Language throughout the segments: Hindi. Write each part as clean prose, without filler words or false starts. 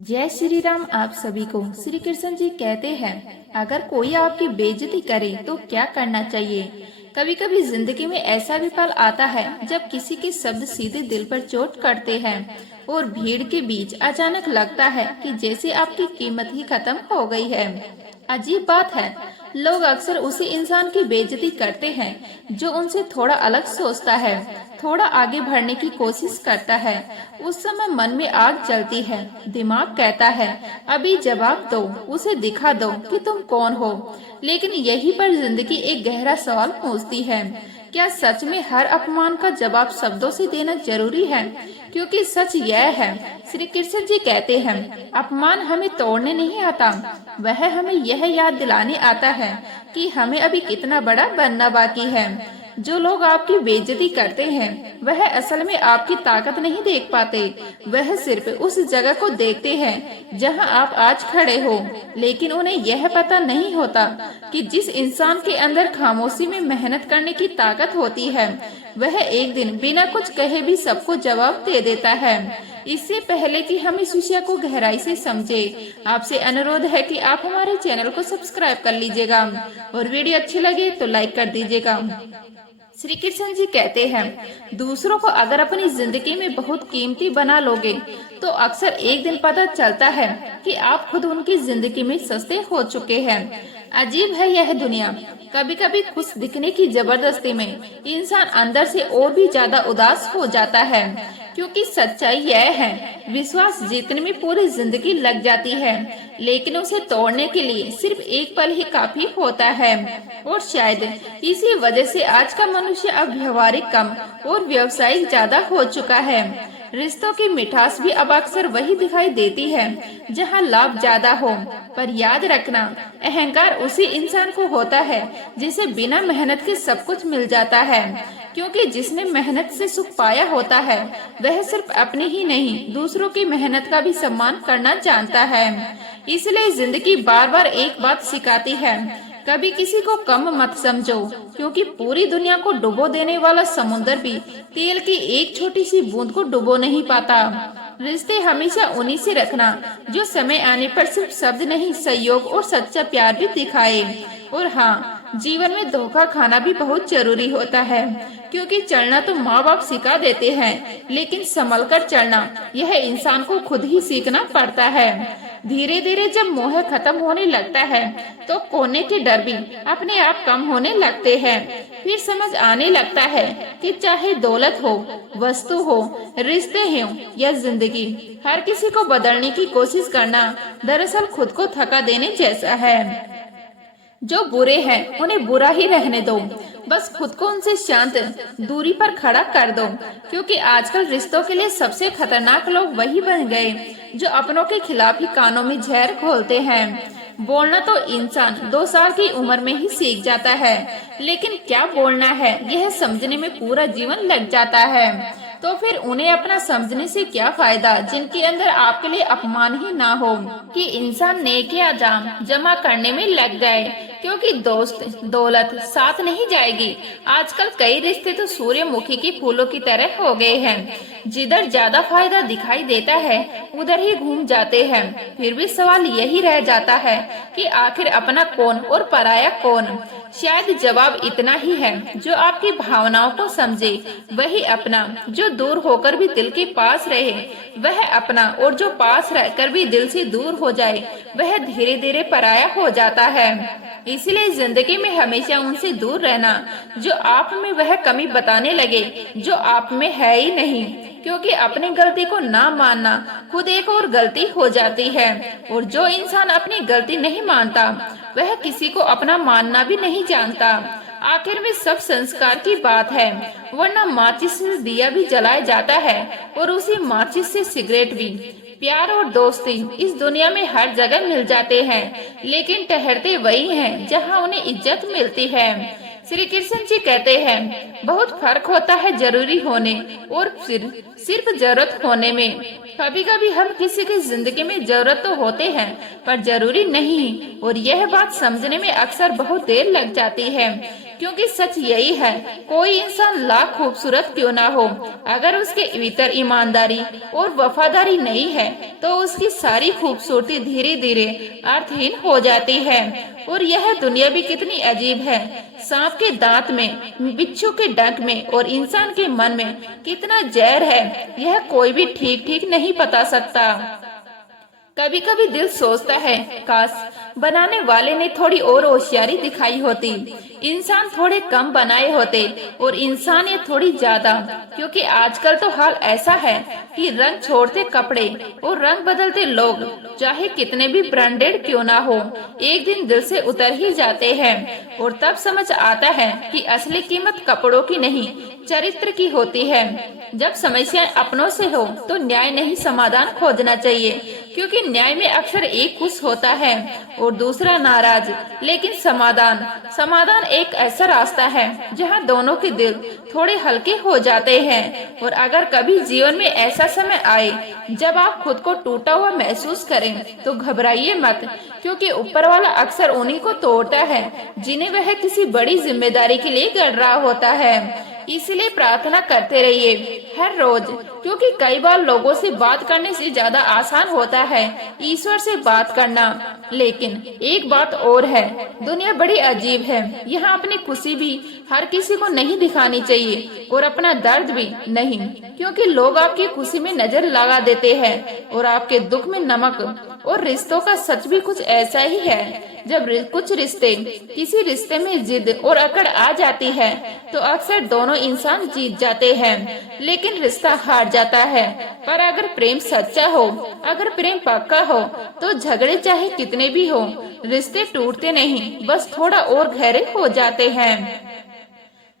जय श्री राम। आप सभी को श्री कृष्ण जी कहते हैं, अगर कोई आपकी बेइज्जती करे तो क्या करना चाहिए। कभी कभी जिंदगी में ऐसा भी पल आता है जब किसी के शब्द सीधे दिल पर चोट करते हैं और भीड़ के बीच अचानक लगता है कि जैसे आपकी कीमत ही खत्म हो गई है। अजीब बात है, लोग अक्सर उसी इंसान की बेइज्जती करते हैं जो उनसे थोड़ा अलग सोचता है, थोड़ा आगे बढ़ने की कोशिश करता है। उस समय मन में आग जलती है, दिमाग कहता है अभी जवाब दो, उसे दिखा दो कि तुम कौन हो। लेकिन यहीं पर जिंदगी एक गहरा सवाल पूछती है, क्या सच में हर अपमान का जवाब शब्दों से देना जरूरी है। क्योंकि सच यह है, श्री कृष्ण जी कहते हैं, अपमान हमें तोड़ने नहीं आता, वह हमें यह याद दिलाने आता है कि हमें अभी कितना बड़ा बनना बाकी है। जो लोग आपकी बेइज्जती करते हैं वह असल में आपकी ताकत नहीं देख पाते, वह सिर्फ उस जगह को देखते हैं जहां आप आज खड़े हो। लेकिन उन्हें यह पता नहीं होता कि जिस इंसान के अंदर खामोशी में मेहनत करने की ताकत होती है, वह एक दिन बिना कुछ कहे भी सबको जवाब दे देता है। इससे पहले कि हम इस विषय को गहराई से समझे, आपसे अनुरोध है कि आप हमारे चैनल को सब्सक्राइब कर लीजिएगा और वीडियो अच्छी लगे तो लाइक कर दीजिएगा। श्री कृष्ण जी कहते हैं, दूसरों को अगर अपनी जिंदगी में बहुत कीमती बना लोगे तो अक्सर एक दिन पता चलता है कि आप खुद उनकी जिंदगी में सस्ते हो चुके हैं। अजीब है यह दुनिया, कभी कभी खुश दिखने की जबरदस्ती में इंसान अंदर से और भी ज्यादा उदास हो जाता है। क्योंकि सच्चाई यह है, विश्वास जीतने में पूरी जिंदगी लग जाती है, लेकिन उसे तोड़ने के लिए सिर्फ एक पल ही काफी होता है। और शायद इसी वजह से आज का मनुष्य अब व्यवहारिक कम और व्यवसायिक ज्यादा हो चुका है। रिश्तों की मिठास भी अब अक्सर वही दिखाई देती है जहां लाभ ज्यादा हो। पर याद रखना, अहंकार उसी इंसान को होता है जिसे बिना मेहनत के सब कुछ मिल जाता है। क्योंकि जिसने मेहनत से सुख पाया होता है वह सिर्फ अपनी ही नहीं, दूसरों की मेहनत का भी सम्मान करना जानता है। इसलिए जिंदगी बार बार एक बात सिखाती है, कभी किसी को कम मत समझो, क्योंकि पूरी दुनिया को डुबो देने वाला समुद्र भी तेल की एक छोटी सी बूंद को डुबो नहीं पाता। रिश्ते हमेशा उन्हीं से रखना जो समय आने पर सिर्फ शब्द नहीं, सहयोग और सच्चा प्यार भी दिखाए। और हाँ, जीवन में धोखा खाना भी बहुत जरूरी होता है, क्योंकि चलना तो माँ बाप सिखा देते हैं, लेकिन संभल कर चलना यह इंसान को खुद ही सीखना पड़ता है। धीरे धीरे जब मोह खत्म होने लगता है तो खोने के डर भी अपने आप कम होने लगते हैं। फिर समझ आने लगता है कि चाहे दौलत हो, वस्तु हो, रिश्ते हो या जिंदगी, हर किसी को बदलने की कोशिश करना दरअसल खुद को थका देने जैसा है। जो बुरे हैं उन्हें बुरा ही रहने दो, बस खुद को उनसे शांत दूरी पर खड़ा कर दो। क्योंकि आजकल रिश्तों के लिए सबसे खतरनाक लोग वही बन गए जो अपनों के खिलाफ ही कानों में जहर घोलते हैं। बोलना तो इंसान 2 साल की उम्र में ही सीख जाता है, लेकिन क्या बोलना है यह समझने में पूरा जीवन लग जाता है। तो फिर उन्हें अपना समझने से क्या फायदा जिनके अंदर आपके लिए अपमान ही ना हो। कि इंसान नेकियां जमा करने में लग जाए, क्योंकि दोस्त दौलत साथ नहीं जाएगी। आजकल कई रिश्ते तो सूर्यमुखी के फूलों की तरह हो गए हैं, जिधर ज्यादा फायदा दिखाई देता है उधर ही घूम जाते हैं। फिर भी सवाल यही रह जाता है कि आखिर अपना कौन और पराया कौन। शायद जवाब इतना ही है, जो आपकी भावनाओं को समझे वही अपना, जो दूर होकर भी दिल के पास रहे वह अपना, और जो पास रहकर भी दिल से दूर हो जाए वह धीरे धीरे पराया हो जाता है। इसलिए जिंदगी में हमेशा उनसे दूर रहना जो आप में वह कमी बताने लगे जो आप में है ही नहीं। क्योंकि अपनी गलती को ना मानना खुद एक और गलती हो जाती है, और जो इंसान अपनी गलती नहीं मानता वह किसी को अपना मानना भी नहीं जानता। आखिर में सब संस्कार की बात है, वरना माचिस से दिया भी जलाया जाता है और उसी माचिस से सिगरेट भी। प्यार और दोस्ती इस दुनिया में हर जगह मिल जाते हैं, लेकिन ठहरते वही हैं जहां उन्हें इज्जत मिलती है। श्री कृष्ण जी कहते हैं, बहुत फर्क होता है जरूरी होने और फिर सिर्फ जरूरत होने में। कभी कभी हम किसी की जिंदगी में जरूरत तो होते हैं पर जरूरी नहीं, और यह बात समझने में अक्सर बहुत देर लग जाती है। क्योंकि सच यही है, कोई इंसान लाख खूबसूरत क्यों ना हो, अगर उसके भीतर ईमानदारी और वफादारी नहीं है तो उसकी सारी खूबसूरती धीरे धीरे अर्थहीन हो जाती है। और यह दुनिया भी कितनी अजीब है, सांप के दांत में, बिच्छू के डंक में और इंसान के मन में कितना जहर है, यह कोई भी ठीक नहीं बता सकता। कभी कभी दिल सोचता है, काश बनाने वाले ने थोड़ी और होशियारी दिखाई होती, इंसान थोड़े कम बनाए होते और इंसानियत थोड़ी ज्यादा। क्योंकि आजकल तो हाल ऐसा है कि रंग छोड़ते कपड़े और रंग बदलते लोग, चाहे कितने भी ब्रांडेड क्यों ना हो, एक दिन दिल से उतर ही जाते हैं। और तब समझ आता है कि असली कीमत कपड़ों की नहीं, चरित्र की होती है। जब समस्या अपनों से हो तो न्याय नहीं समाधान खोजना चाहिए, क्योंकि न्याय में अक्सर एक खुश होता है और दूसरा नाराज। लेकिन समाधान एक ऐसा रास्ता है जहां दोनों के दिल थोड़े हल्के हो जाते हैं। और अगर कभी जीवन में ऐसा समय आए जब आप खुद को टूटा हुआ महसूस करें तो घबराइए मत, क्योंकि ऊपर वाला अक्सर उन्हीं को तोड़ता है जिन्हें वह किसी बड़ी जिम्मेदारी के लिए गढ़ रहा होता है। इसलिए प्रार्थना करते रहिए हर रोज, क्योंकि कई बार लोगों से बात करने से ज्यादा आसान होता है ईश्वर से बात करना। लेकिन एक बात और है, दुनिया बड़ी अजीब है, यहाँ अपनी खुशी भी हर किसी को नहीं दिखानी चाहिए और अपना दर्द भी नहीं, क्योंकि लोग आपकी खुशी में नजर लगा देते हैं और आपके दुख में नमक। और रिश्तों का सच भी कुछ ऐसा ही है, जब कुछ रिश्ते, किसी रिश्ते में जिद और अकड़ आ जाती है तो अक्सर दोनों इंसान जीत जाते हैं, लेकिन रिश्ता हार जाता है। पर अगर प्रेम सच्चा हो, अगर प्रेम पक्का हो, तो झगड़े चाहे कितने भी हो, रिश्ते टूटते नहीं, बस थोड़ा और गहरे हो जाते हैं।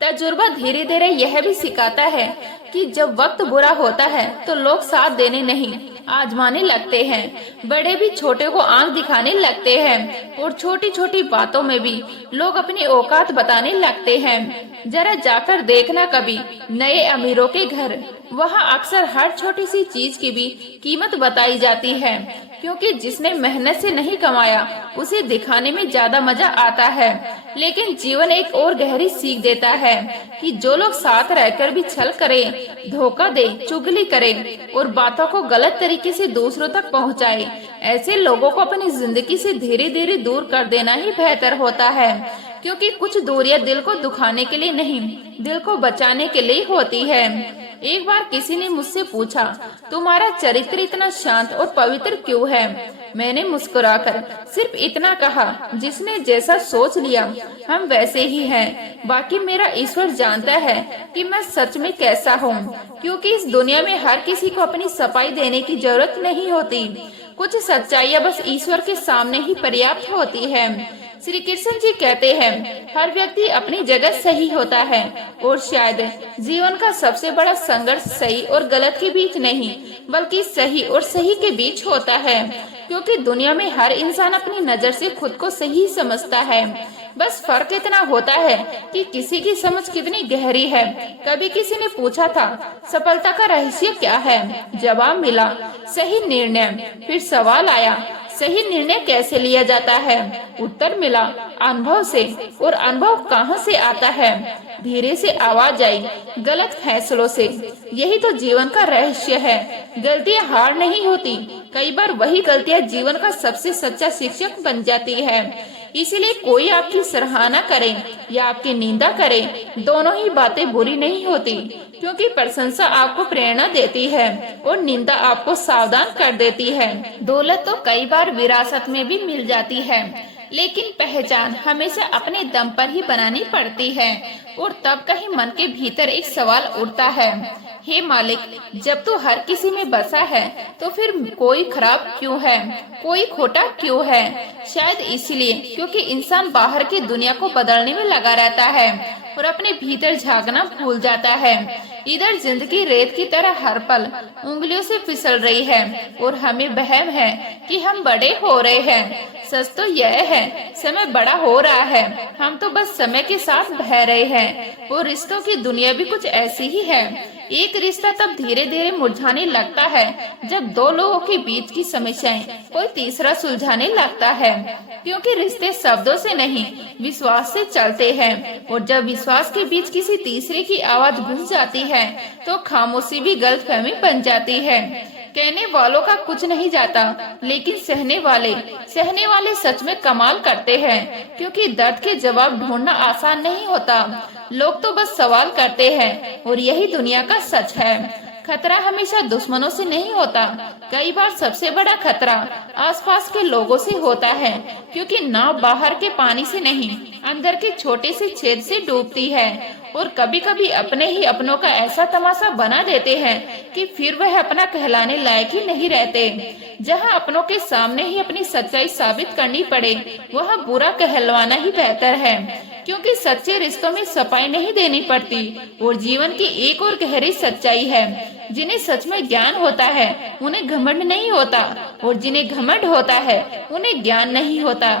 तजुर्बा धीरे धीरे यह भी सिखाता है कि जब वक्त बुरा होता है तो लोग साथ देने नहीं, आजमाने लगते हैं। बड़े भी छोटे को आंख दिखाने लगते हैं और छोटी छोटी बातों में भी लोग अपनी औकात बताने लगते हैं। जरा जाकर देखना कभी नए अमीरों के घर, वहाँ अक्सर हर छोटी सी चीज की भी कीमत बताई जाती है, क्योंकि जिसने मेहनत से नहीं कमाया उसे दिखाने में ज्यादा मजा आता है। लेकिन जीवन एक और गहरी सीख देता है कि जो लोग साथ रहकर भी छल करे, धोखा दे, चुगली करे और बातों को गलत तरीके से दूसरों तक पहुंचाए, ऐसे लोगों को अपनी जिंदगी से धीरे धीरे दूर कर देना ही बेहतर होता है। क्योंकि कुछ दूरियां दिल को दुखाने के लिए नहीं, दिल को बचाने के लिए होती है। एक बार किसी ने मुझसे पूछा, तुम्हारा चरित्र इतना शांत और पवित्र क्यों है? मैंने मुस्कुराकर सिर्फ इतना कहा, जिसने जैसा सोच लिया हम वैसे ही हैं। बाकी मेरा ईश्वर जानता है कि मैं सच में कैसा हूँ, क्योंकि इस दुनिया में हर किसी को अपनी सफाई देने की जरूरत नहीं होती। कुछ सच्चाइयाँ बस ईश्वर के सामने ही पर्याप्त होती है। श्री कृष्ण जी कहते हैं, हर व्यक्ति अपनी जगह सही होता है और शायद जीवन का सबसे बड़ा संघर्ष सही और गलत के बीच नहीं, बल्कि सही और सही के बीच होता है। क्योंकि दुनिया में हर इंसान अपनी नजर से खुद को सही समझता है, बस फर्क इतना होता है कि किसी की समझ कितनी गहरी है। कभी किसी ने पूछा था, सफलता का रहस्य क्या है? जवाब मिला, सही निर्णय। फिर सवाल आया, सही निर्णय कैसे लिया जाता है? उत्तर मिला, अनुभव से। और अनुभव कहाँ से आता है? धीरे से आवाज आई, गलत फैसलों से। यही तो जीवन का रहस्य है। गलतियाँ हार नहीं होती, कई बार वही गलतियाँ जीवन का सबसे सच्चा शिक्षक बन जाती है। इसीलिए कोई आपकी सराहना करे या आपकी निंदा करे, दोनों ही बातें बुरी नहीं होती, क्योंकि प्रशंसा आपको प्रेरणा देती है और निंदा आपको सावधान कर देती है। दौलत तो कई बार विरासत में भी मिल जाती है, लेकिन पहचान हमेशा अपने दम पर ही बनानी पड़ती है। और तब कहीं मन के भीतर एक सवाल उठता है, हे मालिक, जब तू हर किसी में बसा है तो फिर कोई खराब क्यों है, कोई खोटा क्यों है? शायद इसलिए क्योंकि इंसान बाहर की दुनिया को बदलने में लगा रहता है और अपने भीतर झांकना भूल जाता है। इधर जिंदगी रेत की तरह हर पल उंगलियों से फिसल रही है और हमें वहम है कि हम बड़े हो रहे हैं। सच तो यह है, समय बड़ा हो रहा है, हम तो बस समय के साथ बह रहे हैं। और रिश्तों की दुनिया भी कुछ ऐसी ही है। एक रिश्ता तब धीरे धीरे मुरझाने लगता है जब दो लोगों के बीच की समस्याएं कोई तीसरा सुलझाने लगता है, क्योंकि रिश्ते शब्दों से नहीं विश्वास से चलते हैं। और जब विश्वास के बीच किसी तीसरे की आवाज घुस जाती है तो खामोशी भी गलतफहमी बन जाती है। कहने वालों का कुछ नहीं जाता, लेकिन सहने वाले सच में कमाल करते हैं, क्योंकि दर्द के जवाब ढूंढना आसान नहीं होता। लोग तो बस सवाल करते हैं और यही दुनिया का सच है। खतरा हमेशा दुश्मनों से नहीं होता, कई बार सबसे बड़ा खतरा आसपास के लोगों से होता है, क्योंकि नाव बाहर के पानी से नहीं अंदर के छोटे से छेद से डूबती है। और कभी कभी अपने ही अपनों का ऐसा तमाशा बना देते हैं कि फिर वह अपना कहलाने लायक ही नहीं रहते। जहां अपनों के सामने ही अपनी सच्चाई साबित करनी पड़े, वहां बुरा कहलवाना ही बेहतर है, क्योंकि सच्चे रिश्तों में सफाई नहीं देनी पड़ती। और जीवन की एक और गहरी सच्चाई है, जिन्हें सच में ज्ञान होता है उन्हें घमंड नहीं होता, और जिन्हें घमंड होता है उन्हें ज्ञान नहीं होता।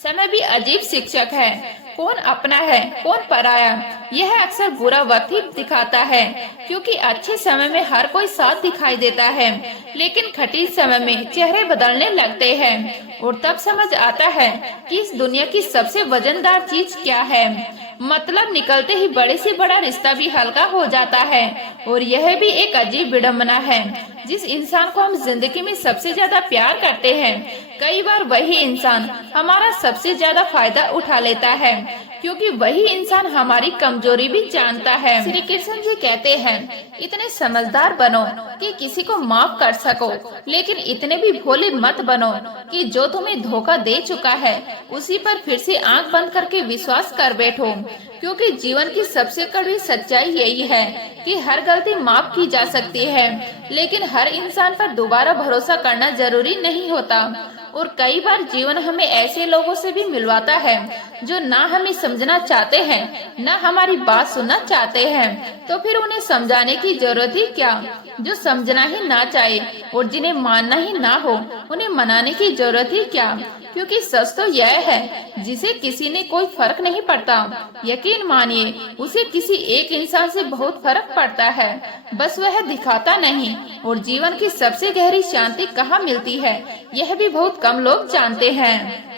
समय भी अजीब शिक्षक है, कौन अपना है कौन पराया, यह अक्सर बुरा वक्त ही दिखाता है। क्योंकि अच्छे समय में हर कोई साथ दिखाई देता है, लेकिन कठिन समय में चेहरे बदलने लगते हैं। और तब समझ आता है कि इस दुनिया की सबसे वजनदार चीज क्या है। मतलब निकलते ही बड़े से बड़ा रिश्ता भी हल्का हो जाता है। और यह भी एक अजीब विडम्बना है, जिस इंसान को हम जिंदगी में सबसे ज्यादा प्यार करते हैं, कई बार वही इंसान हमारा सबसे ज्यादा फायदा उठा लेता है, क्योंकि वही इंसान हमारी कमजोरी भी जानता है। श्री कृष्ण जी कहते हैं, इतने समझदार बनो कि किसी को माफ कर सको, लेकिन इतने भी भोले मत बनो कि जो तुम्हें धोखा दे चुका है उसी पर फिर से आंख बंद करके विश्वास कर बैठो। क्योंकि जीवन की सबसे कड़वी सच्चाई यही है कि हर गलती माफ की जा सकती है, लेकिन हर इंसान पर दोबारा भरोसा करना जरूरी नहीं होता। और कई बार जीवन हमें ऐसे लोगों से भी मिलवाता है जो ना हमें समझना चाहते हैं, ना हमारी बात सुनना चाहते हैं। तो फिर उन्हें समझाने की जरूरत ही क्या। जो समझना ही ना चाहे और जिन्हें मानना ही ना हो, उन्हें मनाने की जरूरत ही क्या। क्योंकि सच तो यह है, जिसे किसी ने कोई फर्क नहीं पड़ता, यकीन मानिए उसे किसी एक इंसान से बहुत फर्क पड़ता है, बस वह दिखाता नहीं। और जीवन की सबसे गहरी शांति कहाँ मिलती है, यह भी बहुत कम लोग जानते हैं।